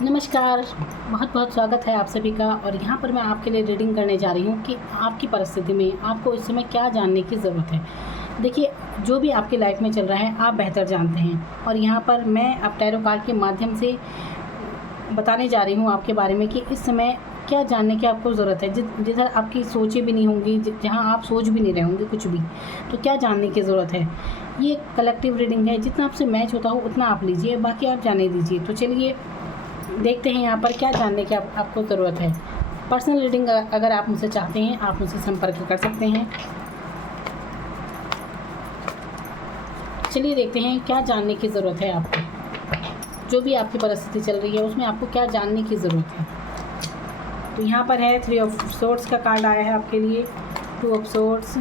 नमस्कार, बहुत बहुत स्वागत है आप सभी का। और यहाँ पर मैं आपके लिए रीडिंग करने जा रही हूँ कि आपकी परिस्थिति में आपको इस समय क्या जानने की ज़रूरत है। देखिए, जो भी आपकी लाइफ में चल रहा है आप बेहतर जानते हैं, और यहाँ पर मैं अब टैरो कार्ड के माध्यम से बताने जा रही हूँ आपके बारे में कि इस समय क्या जानने की आपको ज़रूरत है। जिधर आपकी सोचें भी नहीं होंगी, जहाँ आप सोच भी नहीं रहे होंगे कुछ भी, तो क्या जानने की ज़रूरत है। ये कलेक्टिव रीडिंग है, जितना आपसे मैच होता हो उतना आप लीजिए, बाकी आप जाने दीजिए। तो चलिए देखते हैं यहाँ पर क्या जानने की आपको ज़रूरत है। पर्सनल रीडिंग अगर आप मुझसे चाहते हैं आप मुझसे संपर्क कर सकते हैं। चलिए देखते हैं क्या जानने की ज़रूरत है आपको। जो भी आपकी परिस्थिति चल रही है उसमें आपको क्या जानने की ज़रूरत है। तो यहाँ पर है 3 ऑफ सोर्ड्स का कार्ड आया है आपके लिए, 2 ऑफ सोर्ड्स,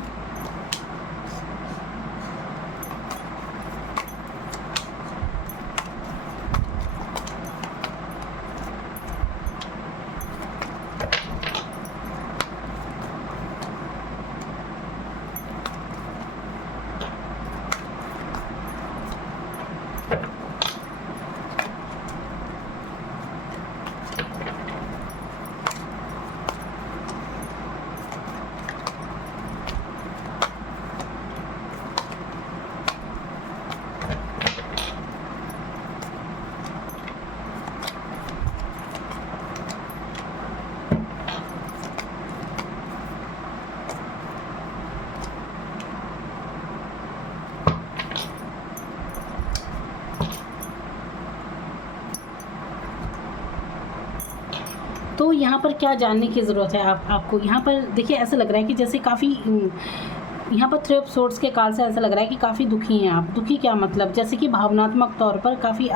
तो यहाँ पर क्या जानने की ज़रूरत है आपको। यहाँ पर देखिए ऐसा लग रहा है कि जैसे काफ़ी यहाँ पर 3 ऑफ सोर्ड्स के काल से ऐसा लग रहा है कि काफ़ी दुखी हैं आप। दुखी क्या मतलब, जैसे कि भावनात्मक तौर पर काफ़ी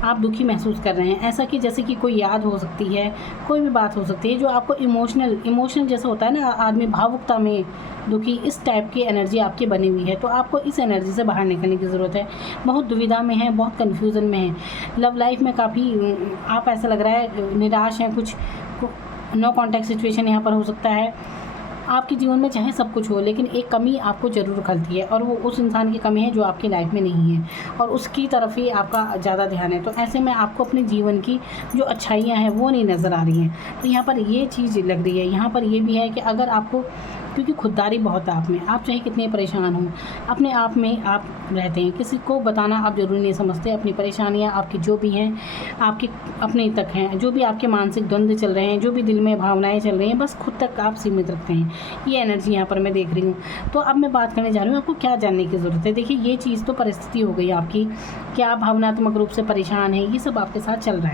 आप दुखी महसूस कर रहे हैं। ऐसा कि जैसे कि कोई याद हो सकती है, कोई भी बात हो सकती है जो आपको इमोशनल जैसा होता है ना, आदमी भावुकता में दुखी, इस टाइप की एनर्जी आपकी बनी हुई है। तो आपको इस एनर्जी से बाहर निकलने की ज़रूरत है। बहुत दुविधा में है, बहुत कन्फ्यूज़न में है। लव लाइफ में काफ़ी आप ऐसा लग रहा है निराश हैं। कुछ नो कॉन्टैक्ट सिचुएशन यहाँ पर हो सकता है। आपके जीवन में चाहे सब कुछ हो, लेकिन एक कमी आपको ज़रूर खलती है, और वो उस इंसान की कमी है जो आपकी लाइफ में नहीं है, और उसकी तरफ ही आपका ज़्यादा ध्यान है। तो ऐसे में आपको अपने जीवन की जो अच्छाइयाँ हैं वो नहीं नज़र आ रही हैं। तो यहाँ पर ये चीज़ लग रही है। यहाँ पर ये भी है कि अगर आपको, क्योंकि खुददारी बहुत है आप में, आप चाहे कितने परेशान हों, अपने आप में आप रहते हैं। किसी को बताना आप ज़रूरी नहीं समझते। अपनी परेशानियाँ आपकी जो भी हैं आपके अपने तक हैं। जो भी आपके मानसिक द्वंद्व चल रहे हैं, जो भी दिल में भावनाएं चल रही हैं, बस खुद तक आप सीमित रखते हैं। ये एनर्जी यहाँ पर मैं देख रही हूँ। तो अब मैं बात करने जा रही हूँ आपको क्या जानने की ज़रूरत है। देखिए, ये चीज़ तो परिस्थिति हो गई आपकी कि आप भावनात्मक रूप से परेशान हैं, ये सब आपके साथ चल रहा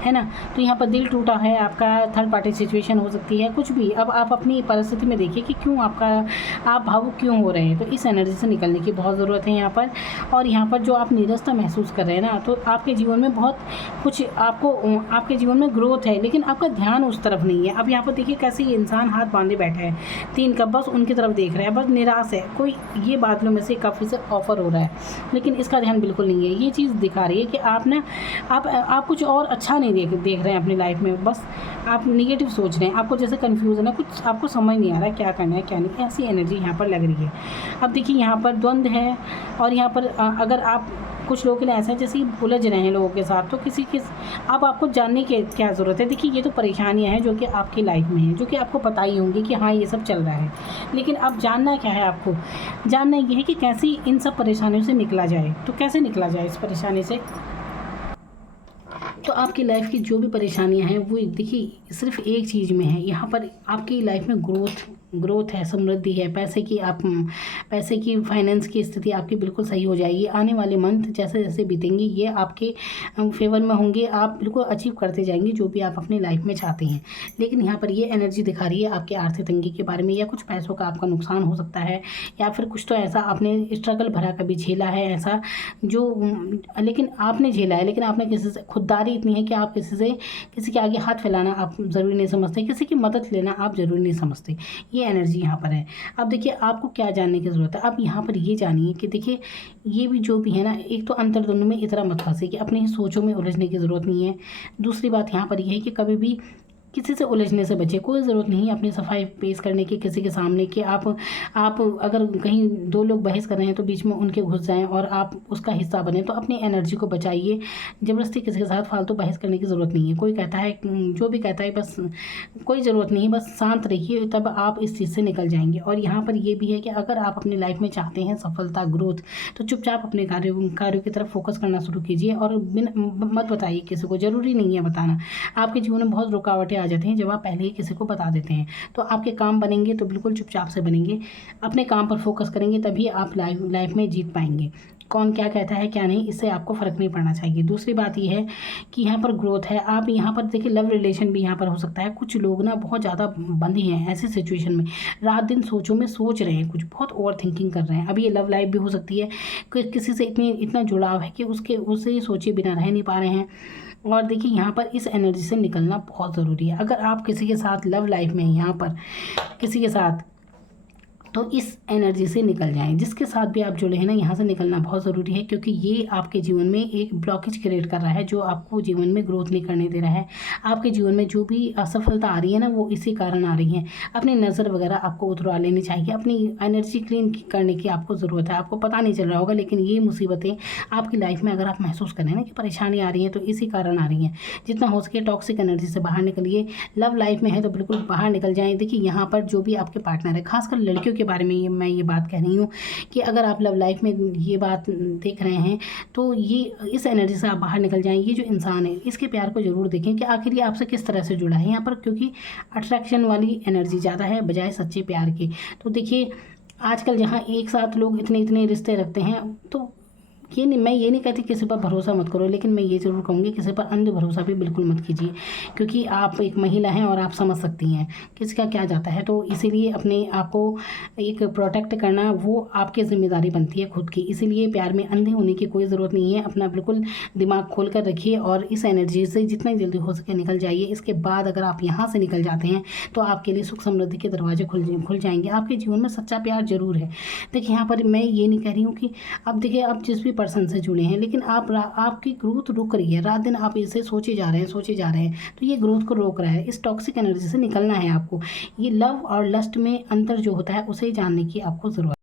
है ना। तो यहाँ पर दिल टूटा है आपका, थर्ड पार्टी सिचुएशन हो सकती है, कुछ भी। अब आप अपनी परिस्थिति में देखिए कि क्यों आप भावुक क्यों हो रहे हैं। तो इस एनर्जी से निकलने की बहुत ज़रूरत है यहाँ पर। और यहाँ पर जो आप नीरसता महसूस कर रहे हैं ना, तो आपके जीवन में बहुत कुछ आपके जीवन में ग्रोथ है, लेकिन आपका ध्यान उस तरफ नहीं है। अब यहाँ पर देखिए कैसे ये इंसान हाथ बांधे बैठा है, 3 कप, बस उनकी तरफ देख रहा है, बस निराश है। कोई ये बादलों में से कप से ऑफर हो रहा है, लेकिन इसका ध्यान बिल्कुल नहीं है। ये चीज़ दिखा रही है कि आप कुछ और अच्छा नहीं देख रहे हैं अपनी लाइफ में, बस आप निगेटिव सोच रहे हैं। आपको जैसे कन्फ्यूज़न है, कुछ आपको समझ नहीं आ रहा है क्या करना है क्या नहीं। ऐसी एनर्जी यहाँ पर लग रही है। अब देखिए यहाँ पर द्वंद्व है, और यहाँ पर अगर आप, कुछ लोगों के लिए ऐसा है जैसे उलझ रहे हैं लोगों के साथ, तो अब आपको जानने की क्या ज़रूरत है। देखिए, ये तो परेशानियां हैं जो कि आपकी लाइफ में हैं, जो कि आपको पता ही होंगी कि हाँ ये सब चल रहा है। लेकिन अब जानना क्या है आपको, जानना ये है कि कैसे इन सब परेशानियों से निकला जाए। तो कैसे निकला जाए इस परेशानी से। तो आपकी लाइफ की जो भी परेशानियां हैं वो देखिए सिर्फ एक चीज़ में है। यहाँ पर आपकी लाइफ में ग्रोथ है, समृद्धि है, पैसे की फाइनेंस की स्थिति आपकी बिल्कुल सही हो जाएगी। आने वाले मंथ जैसे जैसे बीतेंगे ये आपके फेवर में होंगे। आप बिल्कुल अचीव करते जाएंगे जो भी आप अपनी लाइफ में चाहते हैं। लेकिन यहाँ पर ये एनर्जी दिखा रही है आपके आर्थिक तंगी के बारे में, या कुछ पैसों का आपका नुकसान हो सकता है, या फिर कुछ तो ऐसा आपने स्ट्रगल भरा कभी झेला है ऐसा जो, लेकिन आपने झेला है, लेकिन आपने किसी से, खुददारी इतनी है कि आप किसी के आगे हाथ फैलाना आप ज़रूरी नहीं समझते, किसी की मदद लेना आप ज़रूरी नहीं समझते। ये एनर्जी यहाँ पर है। अब देखिए आपको क्या जानने की ज़रूरत है। अब यहाँ पर ये जानिए कि देखिए ये भी जो भी है ना, एक तो अंतर्द्वंद में इतना मत फंसे कि अपनी सोचों में उलझने की ज़रूरत नहीं है। दूसरी बात यहाँ पर यह है कि कभी भी किसी से उलझने से बचें। कोई ज़रूरत नहीं है अपनी सफाई पेश करने की किसी के सामने कि आप अगर कहीं 2 लोग बहस कर रहे हैं तो बीच में उनके घुस जाएँ और आप उसका हिस्सा बनें। तो अपनी एनर्जी को बचाइए। ज़बरदस्ती किसी के साथ फालतू बहस करने की ज़रूरत नहीं है। कोई कहता है जो भी कहता है बस कोई ज़रूरत नहीं है, बस शांत रहिए, तब आप इस चीज़ से निकल जाएँगे। और यहाँ पर ये भी है कि अगर आप अपनी लाइफ़ में चाहते हैं सफलता, ग्रोथ, तो चुपचाप अपने कार्यों की तरफ फ़ोकस करना शुरू कीजिए और मत बताइए किसी को, ज़रूरी नहीं है बताना। आपके जीवन में बहुत रुकावटें आ जाती हैं जब आप पहले ही किसी को बता देते हैं। तो आपके काम बनेंगे तो बिल्कुल चुपचाप से बनेंगे। अपने काम पर फ़ोकस करेंगे तभी आप लाइफ़ में जीत पाएँगे। कौन क्या कहता है क्या नहीं, इससे आपको फ़र्क नहीं पड़ना चाहिए। दूसरी बात ये है कि यहाँ पर ग्रोथ है। आप यहाँ पर देखिए लव रिलेशन भी यहाँ पर हो सकता है। कुछ लोग ना बहुत ज़्यादा बंधे हैं ऐसी सिचुएशन में, रात दिन सोचों में सोच रहे हैं, कुछ बहुत ओवर थिंकिंग कर रहे हैं। अब ये लव लाइफ भी हो सकती है कि किसी से इतना जुड़ाव है कि उससे सोचे बिना रह नहीं पा रहे हैं। और देखिए यहाँ पर इस एनर्जी से निकलना बहुत ज़रूरी है। अगर आप किसी के साथ लव लाइफ में यहाँ पर किसी के साथ, तो इस एनर्जी से निकल जाएं। जिसके साथ भी आप जुड़े हैं ना, यहाँ से निकलना बहुत ज़रूरी है, क्योंकि ये आपके जीवन में एक ब्लॉकेज क्रिएट कर रहा है जो आपको जीवन में ग्रोथ नहीं करने दे रहा है। आपके जीवन में जो भी असफलता आ रही है ना, वो इसी कारण आ रही है। अपनी नज़र वगैरह आपको उतरवा लेनी चाहिए। अपनी एनर्जी क्लीन करने की आपको ज़रूरत है। आपको पता नहीं चल रहा होगा, लेकिन ये मुसीबतें आपकी लाइफ में अगर आप महसूस करें ना कि परेशानी आ रही है, तो इसी कारण आ रही हैं। जितना हो सके टॉक्सिक एनर्जी से बाहर निकलिए। लव लाइफ में है तो बिल्कुल बाहर निकल जाएँ। देखिए यहाँ पर जो भी आपके पार्टनर है, खासकर लड़कियों के बारे में मैं ये बात कह रही हूँ कि अगर आप लव लाइफ में ये बात देख रहे हैं, तो ये इस एनर्जी से आप बाहर निकल जाएं। ये जो इंसान है, इसके प्यार को ज़रूर देखें कि आखिर ये आपसे किस तरह से जुड़ा है यहाँ पर, क्योंकि अट्रैक्शन वाली एनर्जी ज़्यादा है बजाय सच्चे प्यार की। तो देखिए आजकल जहाँ एक साथ लोग इतने रिश्ते रखते हैं, तो मैं ये नहीं कहती किसी पर भरोसा मत करो, लेकिन मैं ये ज़रूर कहूँगी किसी पर अंध भरोसा भी बिल्कुल मत कीजिए, क्योंकि आप एक महिला हैं और आप समझ सकती हैं किसका क्या जाता है। तो इसीलिए अपने आप को एक प्रोटेक्ट करना वो आपकी ज़िम्मेदारी बनती है खुद की। इसीलिए प्यार में अंधे होने की कोई ज़रूरत नहीं है। अपना बिल्कुल दिमाग खोल कर रखिए और इस एनर्जी से जितना जल्दी हो सके निकल जाइए। इसके बाद अगर आप यहाँ से निकल जाते हैं तो आपके लिए सुख समृद्धि के दरवाजे खुल जाएंगे। आपके जीवन में सच्चा प्यार जरूर है। देखिए यहाँ पर मैं ये नहीं कह रही हूँ कि अब देखिए आप जिस भी पर्सन से जुड़े हैं, लेकिन आपकी ग्रोथ रुक रही है। रात दिन आप इसे सोचे जा रहे हैं, तो ये ग्रोथ को रोक रहा है। इस टॉक्सिक एनर्जी से निकलना है आपको। ये लव और लस्ट में अंतर जो होता है उसे जानने की आपको ज़रूरत है।